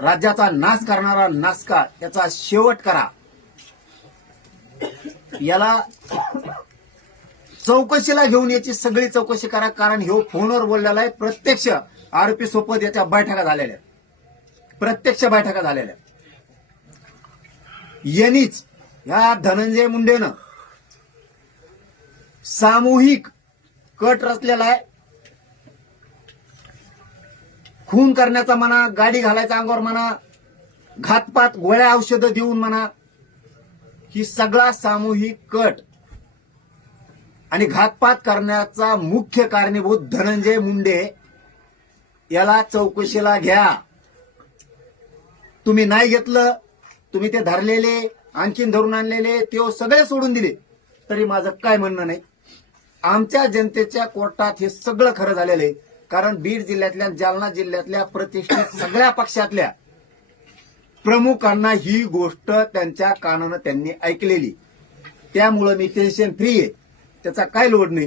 राज्याचा नाश करणारा नासका याचा शेवट करा. याला चौकशीला घेऊन याची सगळी चौकशी करा. कारण ह्यो फोनवर बोललेला आहे. प्रत्यक्ष आरोपी सोबत याच्या बैठका झालेल्या, प्रत्यक्ष बैठका झालेल्या. यांनीच ह्या धनंजय मुंडेनं सामूहिक कट रचलेला आहे. खून करण्याचा म्हणा, गाडी घालायचा अंगावर म्हणा, घातपात, गोळ्या औषधं देऊन म्हणा, ही सगळा सामूहिक कट आणि घातपात करण्याचा मुख्य कारणीभूत धनंजय मुंडे. याला चौकशीला घ्या. तुम्ही नाही घेतलं, तुम्ही ते धरलेले, आणखीन धरून आणलेले ते सगळे सोडून दिले तरी माझं काय म्हणणं नाही. आमच्या जनतेच्या कोर्टात हे सगळं खरं झालेलं आहे. कारण बीड जिल्ह्यातल्या, जालना जिल्ह्यातल्या प्रतिष्ठित सगळ्या पक्षातल्या प्रमुखांना ही गोष्ट त्यांच्या कानानं त्यांनी ऐकलेली. त्यामुळं मी टेन्शन फ्री आहे, त्याचा काय लोड नाही.